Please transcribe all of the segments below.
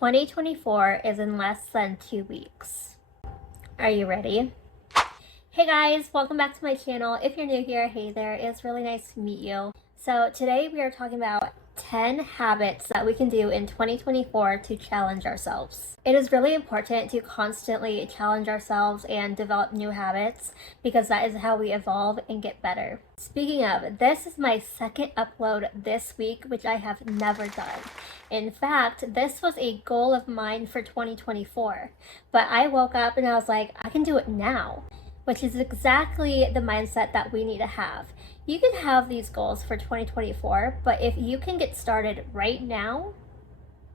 2024 is in less than 2 weeks. Are you ready? Hey guys, welcome back to my channel. If you're new here, hey there, it's really nice to meet you. So today we are talking about 10 habits that we can do in 2024 to challenge ourselves. It is really important to constantly challenge ourselves and develop new habits because that is how we evolve and get better. Speaking of, this is my second upload this week, which I have never done. In fact, this was a goal of mine for 2024, but I woke up and I was like, I can do it now, which is exactly the mindset that we need to have. You can have these goals for 2024, but if you can get started right now,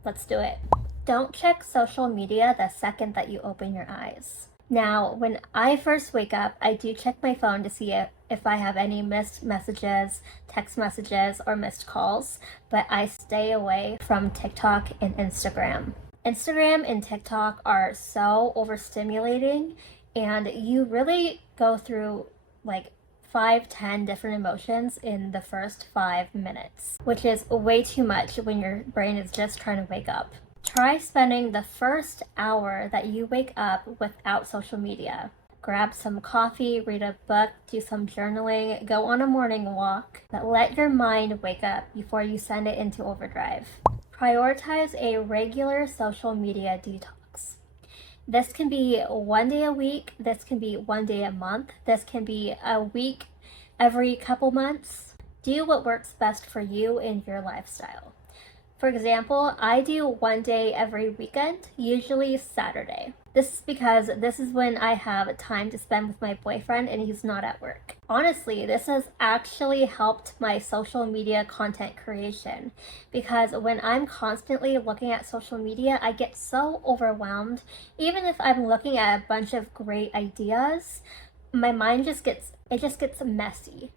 let's do it. Don't check social media the second that you open your eyes. Now, when I first wake up, I do check my phone to see if I have any missed messages, text messages, or missed calls, but I stay away from TikTok and Instagram. Instagram and TikTok are so overstimulating, and you really go through like 5-10 different emotions in the first 5 minutes, which is way too much when your brain is just trying to wake up. Try spending the first hour that you wake up without social media. Grab some coffee, read a book, do some journaling, go on a morning walk, but let your mind wake up before you send it into overdrive. Prioritize a regular social media detox. This can be 1 day a week, this can be 1 day a month, this can be a week every couple months. Do what works best for you and your lifestyle. For example, I do 1 day every weekend, usually Saturday. This is because this is when I have time to spend with my boyfriend and he's not at work. Honestly, this has actually helped my social media content creation because when I'm constantly looking at social media, I get so overwhelmed. Even if I'm looking at a bunch of great ideas, my mind just gets messy.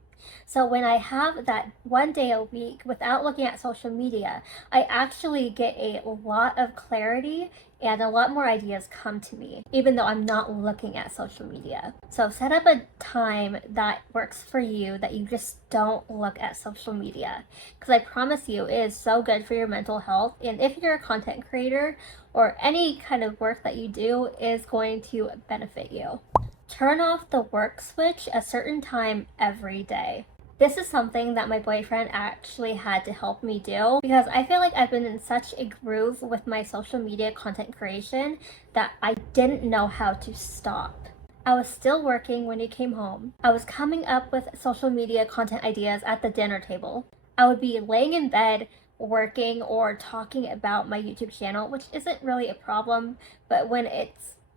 So when I have that 1 day a week without looking at social media, I actually get a lot of clarity and a lot more ideas come to me, even though I'm not looking at social media. So set up a time that works for you that you just don't look at social media. Because I promise you, it is so good for your mental health. And if you're a content creator or any kind of work that you do is going to benefit you. Turn off the work switch a certain time every day. This is something that my boyfriend actually had to help me do because I feel like I've been in such a groove with my social media content creation that I didn't know how to stop. I was still working when he came home. I was coming up with social media content ideas at the dinner table. I would be laying in bed working or talking about my YouTube channel, which isn't really a problem, but when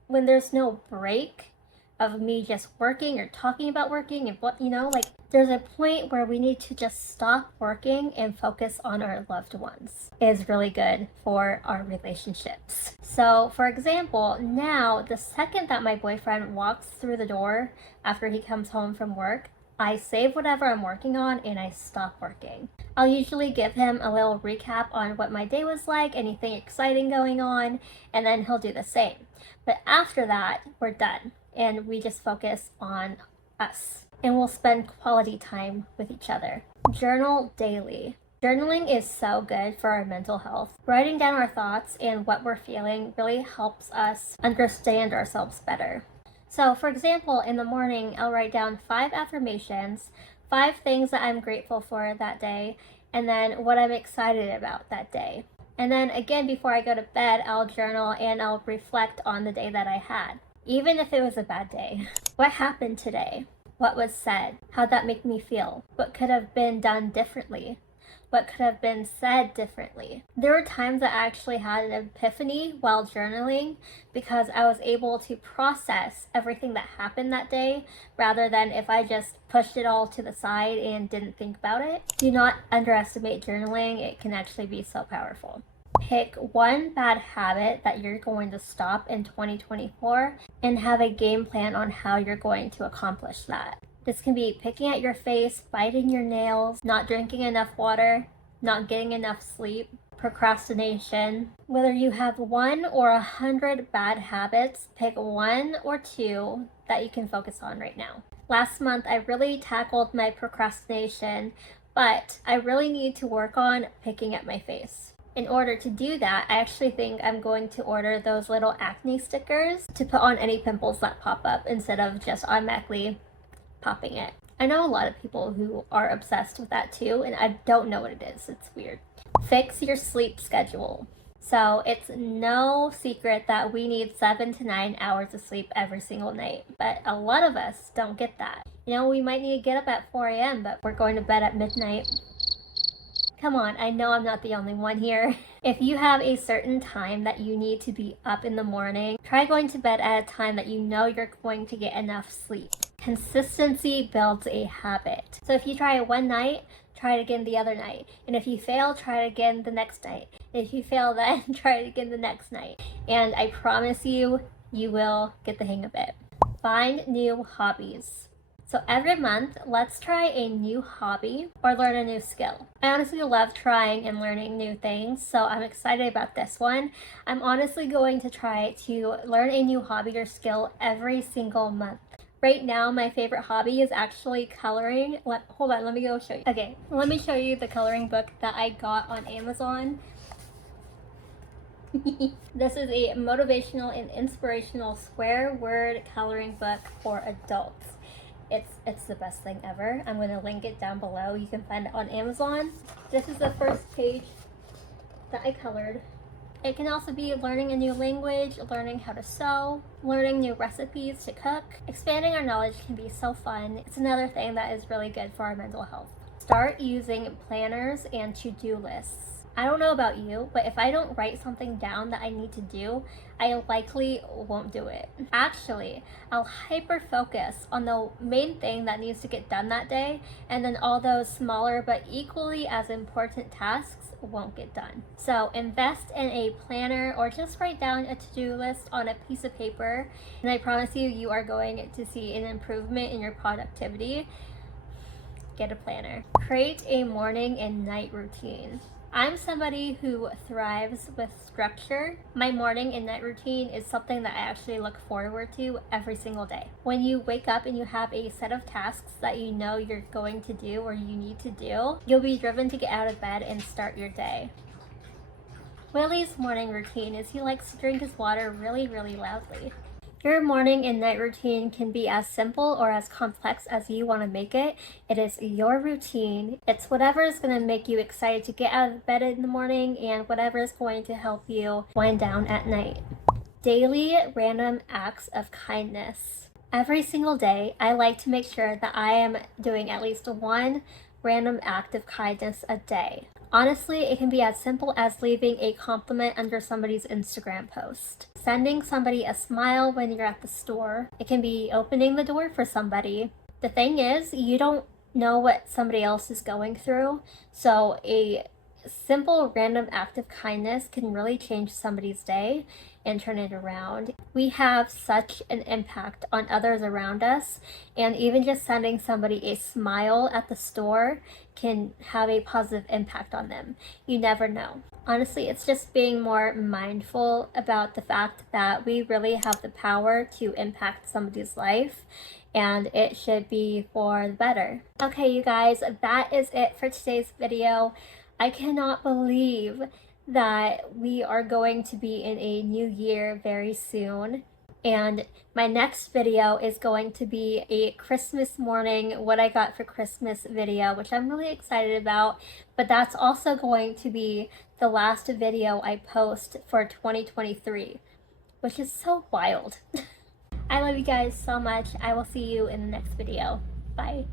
there's no break of me just working or talking about working and there's a point where we need to just stop working and focus on our loved ones. It is really good for our relationships. So for example, now the second that my boyfriend walks through the door after he comes home from work, I save whatever I'm working on and I stop working. I'll usually give him a little recap on what my day was like, anything exciting going on, and then he'll do the same. But after that, we're done. And we just focus on us. And we'll spend quality time with each other. Journal daily. Journaling is so good for our mental health. Writing down our thoughts and what we're feeling really helps us understand ourselves better. So for example, in the morning, I'll write down 5 affirmations, 5 things that I'm grateful for that day, and then what I'm excited about that day. And then again, before I go to bed, I'll journal and I'll reflect on the day that I had. Even if it was a bad day. What happened today? What was said? How'd that make me feel? What could have been done differently? What could have been said differently? There were times that I actually had an epiphany while journaling because I was able to process everything that happened that day rather than if I just pushed it all to the side and didn't think about it. Do not underestimate journaling. It can actually be so powerful. Pick one bad habit that you're going to stop in 2024 and have a game plan on how you're going to accomplish that. This can be picking at your face, biting your nails, not drinking enough water, not getting enough sleep, procrastination. Whether you have 1 or 100 bad habits, pick 1 or 2 that you can focus on right now. Last month, I really tackled my procrastination, but I really need to work on picking at my face. In order to do that, I actually think I'm going to order those little acne stickers to put on any pimples that pop up instead of just automatically popping it. I know a lot of people who are obsessed with that too, and I don't know what it is. It's weird. Fix your sleep schedule. So it's no secret that we need 7 to 9 hours of sleep every single night, but a lot of us don't get that. You know, we might need to get up at 4 a.m., but we're going to bed at midnight. Come on, I know I'm not the only one here. If you have a certain time that you need to be up in the morning, try going to bed at a time that you know you're going to get enough sleep. Consistency builds a habit. So if you try it one night, try it again the other night. And if you fail, try it again the next night. And if you fail then, try it again the next night. And I promise you, you will get the hang of it. Find new hobbies. So every month, let's try a new hobby or learn a new skill. I honestly love trying and learning new things, so I'm excited about this one. I'm honestly going to try to learn a new hobby or skill every single month. Right now, my favorite hobby is actually coloring. Hold on, let me go show you. Okay, let me show you the coloring book that I got on Amazon. This is a motivational and inspirational square word coloring book for adults. It's the best thing ever. I'm going to link it down below. You can find it on Amazon. This is the first page that I colored. It can also be learning a new language, learning how to sew, learning new recipes to cook. Expanding our knowledge can be so fun. It's another thing that is really good for our mental health. Start using planners and to-do lists. I don't know about you, but if I don't write something down that I need to do, I likely won't do it. Actually, I'll hyper focus on the main thing that needs to get done that day, and then all those smaller but equally as important tasks won't get done. So invest in a planner or just write down a to-do list on a piece of paper, and I promise you, you are going to see an improvement in your productivity. Get a planner. Create a morning and night routine. I'm somebody who thrives with structure. My morning and night routine is something that I actually look forward to every single day. When you wake up and you have a set of tasks that you know you're going to do or you need to do, you'll be driven to get out of bed and start your day. Willie's morning routine is he likes to drink his water really, really loudly. Your morning and night routine can be as simple or as complex as you want to make it. It is your routine. It's whatever is going to make you excited to get out of bed in the morning and whatever is going to help you wind down at night. Daily random acts of kindness. Every single day, I like to make sure that I am doing at least one random act of kindness a day. Honestly, it can be as simple as leaving a compliment under somebody's Instagram post, sending somebody a smile when you're at the store. It can be opening the door for somebody. The thing is, you don't know what somebody else is going through, so a simple random act of kindness can really change somebody's day and turn it around. We have such an impact on others around us, and even just sending somebody a smile at the store can have a positive impact on them. You never know. Honestly, it's just being more mindful about the fact that we really have the power to impact somebody's life, and it should be for the better. Okay, you guys, that is it for today's video. I cannot believe that we are going to be in a new year very soon. And my next video is going to be a Christmas morning, what I got for Christmas video, which I'm really excited about. But that's also going to be the last video I post for 2023, which is so wild. I love you guys so much. I will see you in the next video. Bye.